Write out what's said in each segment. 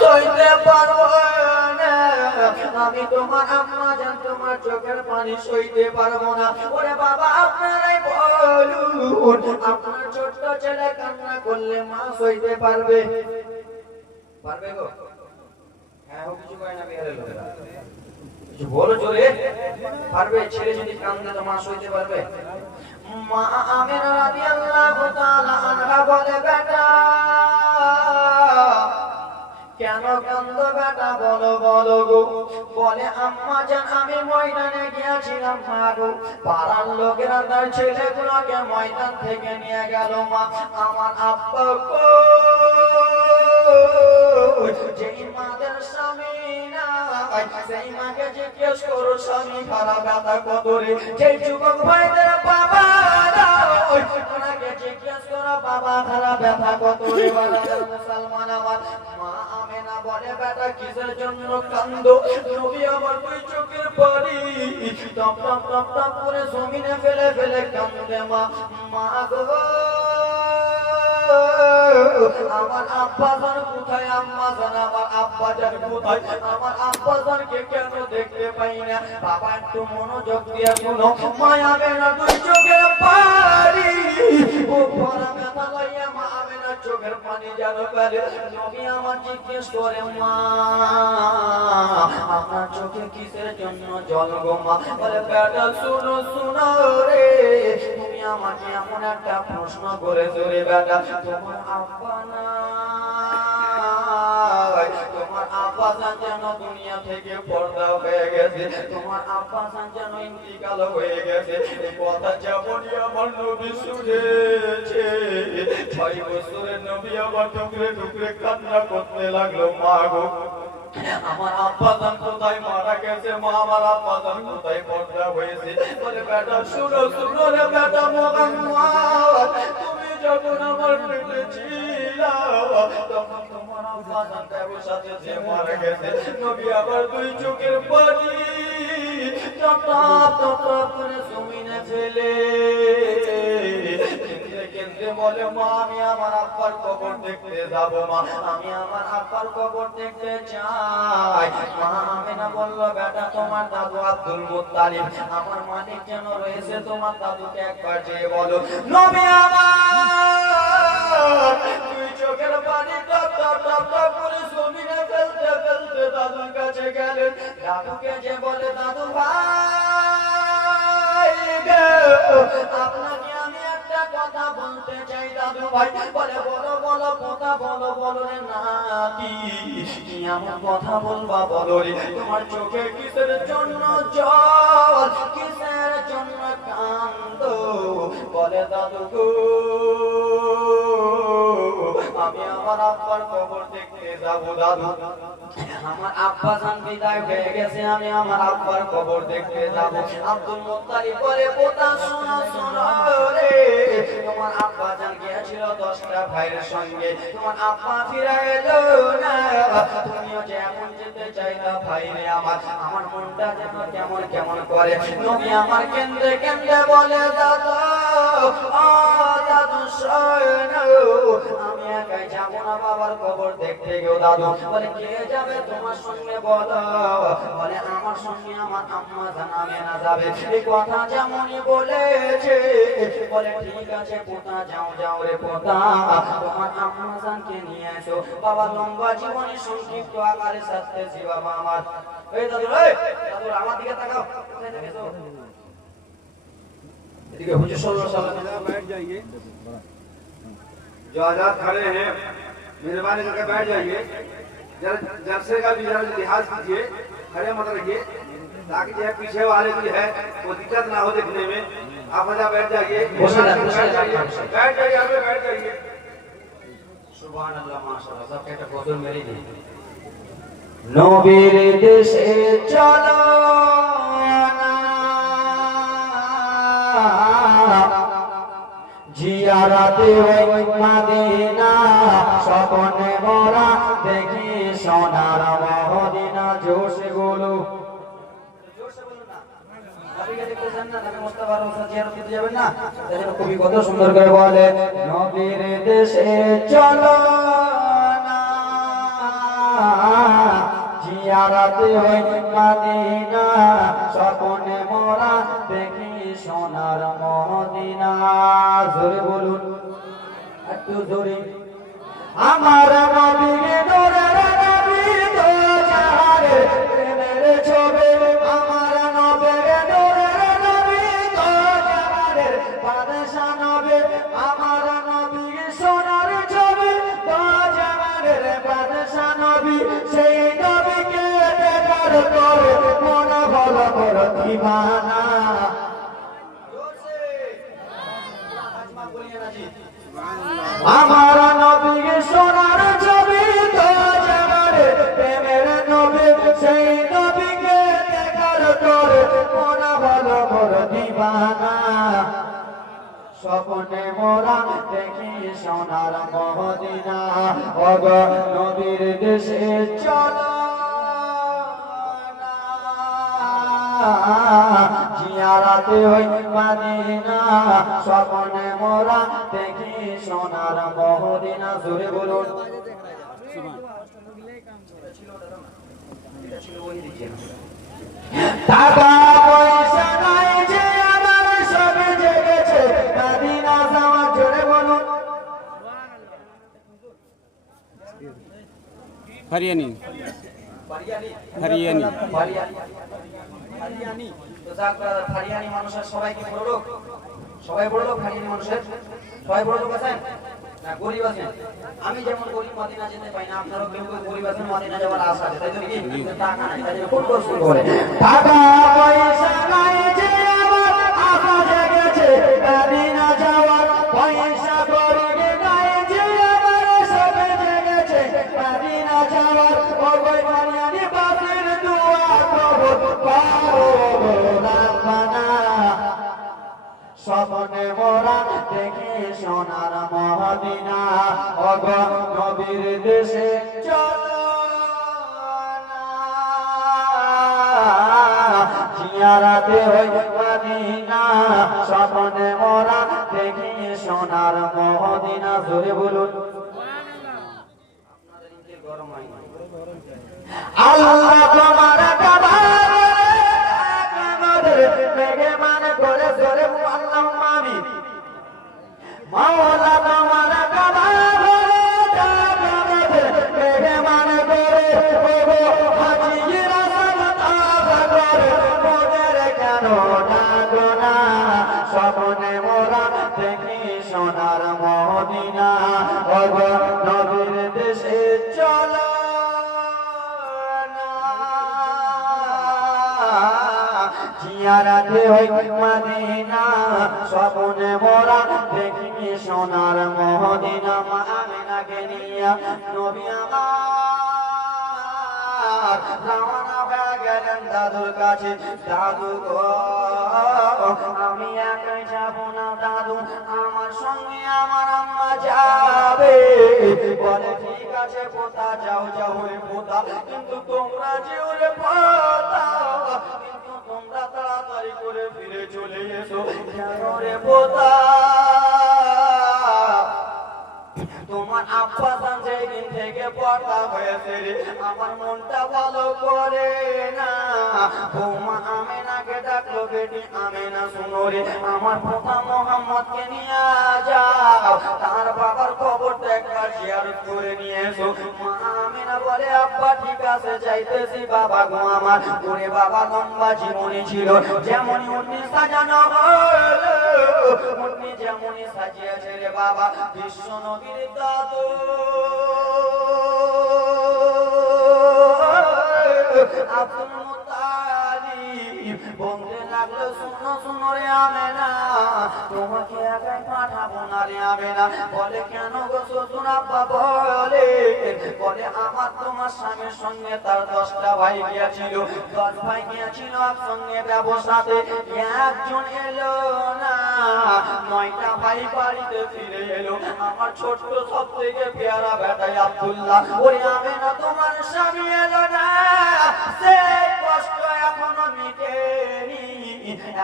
সইতে পারবো না, আমি তোমার আম্মা জান তোমার চোখের পানি সইতে পারবো না। ওরে বাবা আপনারাই বলুন, আপনার ছোট্ট ছেলে কান্না করলে মা সইতে পারবে? পারবে গো? হ্যাঁ, ও কিছু কয় না বিহারের লোকেরা, কিছু বলো জোরে। পারবে? ছেলে যদি কান্দে তো মা সইতে পারবে? মা আমিনা রাদিয়াল্লাহু তাআলা আনহা বলে, বেটা কেন কান্দো বেটা, বলো বলো গো। বলে আম্মা জান আমি ময়দানে গিয়েছিলাম মা গো, পাড়ার লোকেরা তার ছেলেগুলোকে ময়দান থেকে নিয়ে গেল মা। আমার আব্বা গো, যেই মাদের স্বামী নাই সেই মাকে জিজ্ঞেস করো স্বামী খারাপ ব্যথা কত রে। যেই যুবক ভাইদের বাবা নাই ওনাকে জিজ্ঞেস করো বাবা খারাপ ব্যথা কত রে। মুসলমান আমার মা আমেনা বলে, বেটা কিসের জন্য কান্দো? নবী আমার দুই চোখের পানি টপ টপ টপ টপ করে জমিনে ফেলে ফেলে কান্দে মা। মা গো আমার আব্বা জান কোথায়? আম্মা জান আমার আব্বা জান কোথায়? আমার আব্বা জানকে কেন দেখতে পাই না? বাবা একটু মনোযোগ দিয়ে শুনো। মায়া বেনা দুই চোখের পানি ও ভরা ব্যথা লইয়া মা আমেনা চোখের পানি যেন ফেলে। নবী আমার জিজ্ঞেস করে, মা আপনার চোখে কিসের জন্য জল গো মা? বলে, বেটা শুনো শুনো রে, তুমি আমাকে এমন একটা প্রশ্ন করেছো রে বেটা, তোমার আব্বা নাই, তোমার আব্বা জান যেন দুনিয়া থেকে পর্দা হয়ে গেছে, তোমার আব্বা জান যেন ইন্তিকাল হয়ে গেছে। এই কথা যেমনই আমার নবী শুনেছে, 6 বছরের নবী আমার টুকরে টুকরে কান্না করতে লাগলো। মা গো আমার আব্বা জান কোথায় মারা গেছে? মা আমার আব্বা জান কোথায় পর্দা হয়েছে? বলে, বেটা শুনো শুনো রে বেটা মুহাম্মদ, তুমি যখন আমার পেটে ছিলা তখন তোমার আব্বা জান কারোর সাথে যে মারা গেছে। নবী আবার দুই চোখের পানি টপ টপ টপ টপ করে জমিনে ফেলে কেঁদে বলে, মা আমি আমার আব্বার কবর দেখতে যাবো মা, আমি আমার আব্বার কবর দেখতে চাই। মা আমেনা বলল, বেটা তোমার দাদু আব্দুল মুত্তালিব আমার মালিক যেন রয়েছে, তোমার দাদুকে একবার যেয়ে বলো। নবী আমার দুই চোখের পানি টপ টপ টপ টপ করে জমিনে ফেলতে ফেলতে দাদুর কাছে গেলেন। দাদুকে যে বলে, দাদু ভাই আপনাকে আমি একটা কথা বলতে চাই দাদু ভাই। বলে, বলো বলো কথা বলো। বলো রে নাতি, কি এমন কথা বলবা বলো রে? তোমার চোখে কিসের জন্য জল, কিসের জন্য কান্দো? বলে, দাদু গো আমি আমার আব্বার কবর দেখতে যাবো দাদু, আমার আব্বা জান বিদায় হয়ে গেছে, আমি আমার আব্বার কবর দেখতে যাবো। আব্দুল মুত্তালিব বলে, পোতা শোনো শোনো রে, তোমার আব্বা জান গিয়েছিল 10টা ভাইয়ের সঙ্গে, তোমার আব্বা ফিরে এলো না, তুমিও যে এখন যেতে চাইলা ভাই রে আমার, আমার মনটা যেন কেমন কেমন করে। নবী আমার কেন্দ্রে কেন্দ্রে বলে, দাদা ও দাদু শোনো, আমি একাই যাবো না বাবার কবর দেখতে গো দাদু। বলে, কে যাবে তোমার সঙ্গে বলো? বলে, আমার সঙ্গে আমার আম্মা জান আমেনা যাবে। এই কথা যেমনই বলেছে, বলে ঠিক আছে পোতা যাও যাও রে পোতা, তোমার আম্মা জানকে নিয়ে এসো। বাবা লম্বা জীবনে সংক্ষিপ্ত আকারে সাজতেছি বাবা আমার। এই দাদু, এই দাদু আমার দিকে তাকাও, কোথায় দেখেছো? এদিকে হুজুর সাল্লাল্লাহু আলাইহি ওয়াসাল্লাম बैठ जाइए, जो आजाद खड़े हैं मेहरबानी करके बैठ जाइए, जलसे का भी जरा लिहाज कीजिए, खड़े मत रहिए ताकि जो है पीछे वाले जो है वो दिक्कत ना हो देखने में। आप वजह बैठ जाइए, बैठ जाइए, आगे बैठ जाइए। सुभान अल्लाह माशाअल्लाह, सब कहते फजल मेरी दी। नबीर देशे चलो জিয়ারাতে ওই মদিনা, স্বপ্নে মোরা দেখি সোনার মদিনা। জোশে বলো, জোশে বলো না, নবীকে দেখতে চান না, নবী মুস্তাফার রওজা জিয়ারত করতে যাবেন না? দেখেন কবি কত সুন্দর করে বলে, নবীর দেশে চলো না জিয়ারাতে হই মদিনা স্বপ্নে মোরা দেখি সোনার মদিনা জোরে বলুন একটু জোরে আমার নবীর নূরের নবী তো জাহারে প্রেমের ছবি আমার নবীর নূরের নবী তো জাহারে বাদশা নবী আমার নবীর সোনার ছবি তো জাহারে বাদশা নবী সেই নবীকে দেখার করে মন ভালো করে দিবানা আমার নবীর সোনার ছবি তো জাগারে প্রেমের নবী সেই নবীকে দেখার করে মন ভালো করে দিবানা স্বপ্নে মোরা দেখি সোনার মদিনা ওগো নবীর দেশে চলো জিয়ারাতে হই মদিনা স্বপ্নে মোরা দেখি সোনার মদিনা জোরে বলুন টাকা পয়সা নাই যে আমার সব জেগেছে মদিনা যাওয়ার জোরে বলুন হরিয়ানি হরিয়ানি হরিয়ানি তো যাক হরিয়ানি মানুষের সবাই কি বড় লোক সবাই বড় লোক হরিয়ানি মানুষের সবাই বড় লোক আছেন না গরিব আছেন আমি যেমন গরিব মদিনা যেতে পাই না আপনারা কেউ কেউ গরিব আছেন মদিনা যাওয়ার আশা আছে তাই তো কি টাকা নাই তাই কোন কোর্স করে টাকা পয়সা নাই যে আমার আশা জেগেছে মদিনা যাওয়ার পয়সা করে নাই যে আমার সব জেগেছে মদিনা যাওয়ার ওই হরিয়ানি বাপের দোয়া করো পারো রাখনা স্বপ্নে মোরা দেখি সোনার মদিনা ওগো নবীর দেশে চলো জিয়ারাতে হই মদিনা স্বপ্নে মোরা দেখি সোনার মদিনা জোরে বলুন আল্লাহ তোমার মেঘমান করে জোরে আল্লাহুম্মা আমিন মাওলা তোমার মেঘমান করে হাজিরা করে মোদের কেন ডাকো না স্বপ্নে মোরা দেখি সোনার মদিনা ওগো নবীর দেশে চলো জিয়ারাতে হই মদিনা স্বপ্নে মোরা দেখি সোনার মদিনা মা আমিনাকে নিয়া নবী আমার রওনা হয়ে গেলেন দাদুর কাছে দাদু গো আমি একাই যাব না দাদু আমার সঙ্গে আমার আম্মা যাবে বলে ঠিক আছে পোতা যাও যাও রে পোতা কিন্তু তোমরা যেও রে পোতা তোমরা তাড়াতাড়ি করে ফিরে চলে এসো কেন রে পোতা তোমার আব্বা জান যেদিন থেকে পর্দা হয়েছে রে আমার মনটা ভালো করে না বৌমা আমেনাকে ডাকলো বেটি আমেনা শুনো রে আমার পোতা মোহাম্মদকে নিয়ে যাও তার বাবার খবরটা একবার জিয়ারত করে নিয়ে এসো মা আমেনা বলে আব্বা ঠিক আছে যাইতেছি বাবা গো আমার ওরে বাবা লম্বা জীবনী ছিল যেমনই উনি সাজানো হলো উনি যেমনই সাজিয়েছে রে বাবা বিশ্ব নবীর দাদু আব্দুল মুত্তালিব বলতে লাগলো শুনো শুনো রে আমেনা তোমাকে একাই পাঠাবো না রে আমেনা বলে কেন গো শ্বশুর আব্বা বলে আমার তোমার স্বামীর সঙ্গে তার 10টা ভাই গিয়েছিল 10 ভাই গিয়েছিল একসঙ্গে ব্যবসাতে একজন এলো না 9টা ভাই বাড়িতে ফিরে এলো আমার ছোট্ট সব থেকে পেয়ারা বেটাই আব্দুল্লাহ ওরে আমেনা তোমার স্বামী এলো না সে কষ্ট এখনো মিটেনি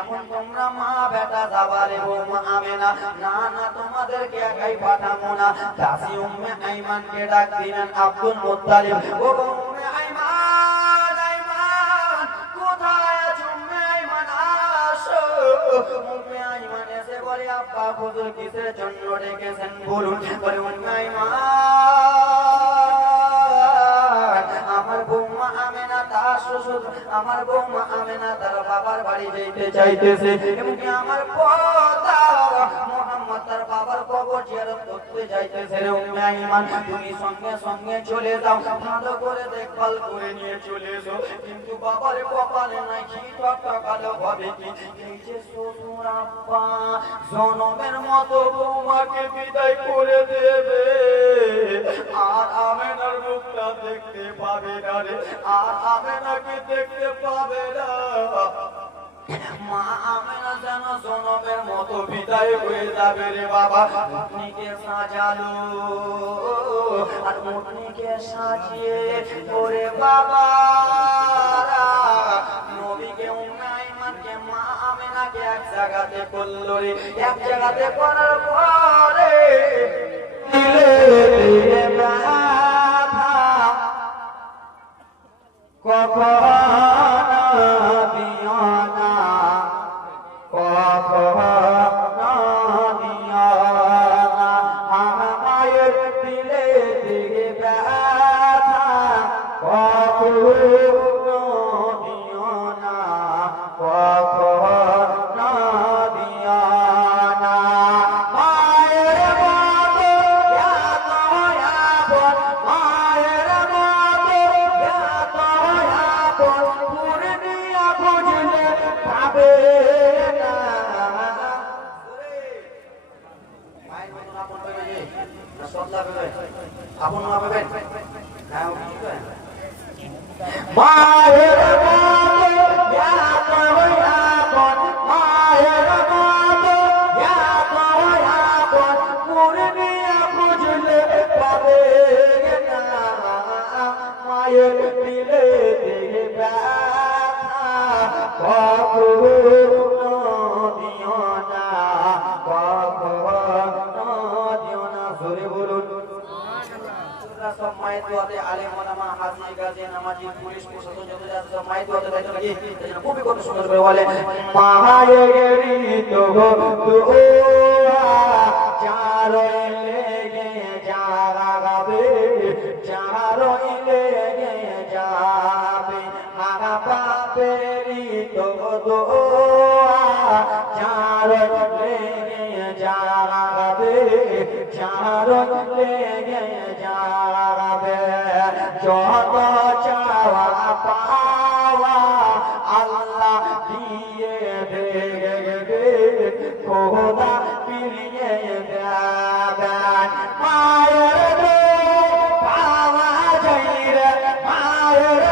এখন তোমরা মা বেটা যাবারে বৌমা আমেনা না না তোমাদেরকে একাই পাঠাবো না দাসী উম্মে আইমানকে ডাক দিলেন আব্দুল মুত্তালিব ও উম্মে আইমান উম্মে আইমান এসে বলে আব্বা হুজুর কিসের জন্য ডেকেছেন বলুন। বলে উম্মে আইমান আমার বৌমা আমেনা তার শ্বশুর আমার বৌমা আমেনা তার বাবার বাড়ি যেতে চাইতেছে এবং কি আমার পোতা মুহাম্মদ তার বাবার কবর জিয়ারত করতে যাইতেছে রে উম্মে আইমান তুমি সঙ্গে সঙ্গে চলে যাও ভালো করে দেখভাল করে নিয়ে চলে এসো। কিন্তু বাবার কপালে নাই কি টকটকালো হবে কি এই যে শ্বশুর আব্বা জনমের মতো বৌমাকে বিদায় করে দেবে আর আমেনার মুখটা দেখতে পাবে না রে আর আমেনাকে দেখতে পাবে না। মা আমেনা যেন জনমের মতো বিদায় হয়ে যাবে রে বাবা। মুখনিকে সাজালো আর মুখনিকে সাজিয়ে ওরে বাবা নবীকে উম্মে আইমানকে মা আমেনাকে এক জায়গাতে করলো রে। এক জায়গাতে করার পরে দিলে ব্যথা কখন দিও না কখন দিও না মায়ের দিলে দিলে ব্যথা কখন দিও না কখন দিও না। মায়ের মতো এত আপন মায়ের মতো এত আপন পূর্ণিয়া বুঝলে পাবে না। মায়ের মতন আপন পাবে যে না সদলা পাবে আপন মা পাবে হ্যাঁ বুঝবে। মায়ের মতো এত আপন মায়ের মতো এত আপন পূর্ণিয়া বুঝলে পাবে না। মায়ের দিলে দিলে ব্যথা কখনো দিও না কখনো দিও না। জোরে বলুন সব মায়ের দোয়াতে আলেম ওলামা হাজী গাজী নামাজি পুলিশ প্রশাসন যত যা সব মায়ের দোয়াতে দায়িত্ব নাকি এজন্য খুবই কত সুন্দর করে বলে মায়েরই তো দোয়া যারই লেগে যাবে যারই লেগে যাবে হারা বাপেরই তো দোয়া যারই লেগে যাবে যারই লেগে যাবে যত চাওয়া পাওয়া আল্লাহ দিয়ে দেবে খোদা ফিরিয়ে দেবেন। মায়ের পাওয়া যাই রে মায়ের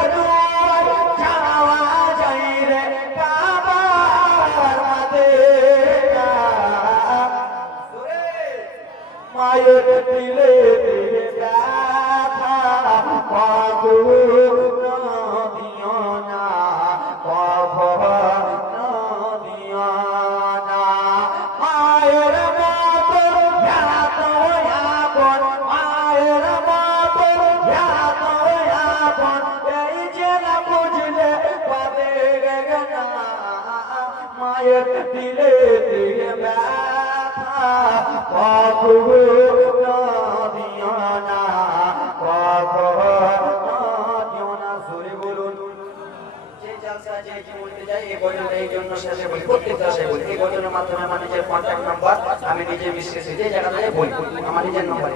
চাওয়া যাই রে কাবার মদিনা মায়ের দিলে দিলে ব্যথা কখনো দিও না কখনো দিও না। মায়ের মতো এত আপন মায়ের মতো এত আপন এই যে না বুঝলে পাবে না। মায়ের দিলে দিলে ব্যথা কখনো দিও না কখনো দিও না। জোরে বলুন। যে জালসা যে কি বলতে যাই এই গজলটা এই জন্য শেষে বলি প্রত্যেকটা শেষে বলি এই গজলের মাধ্যমে আমার নিজের কন্ট্যাক্ট নাম্বার আমি নিজে মিশিয়েছি যে জায়গাটায় বলি আমার নিজের নাম্বার।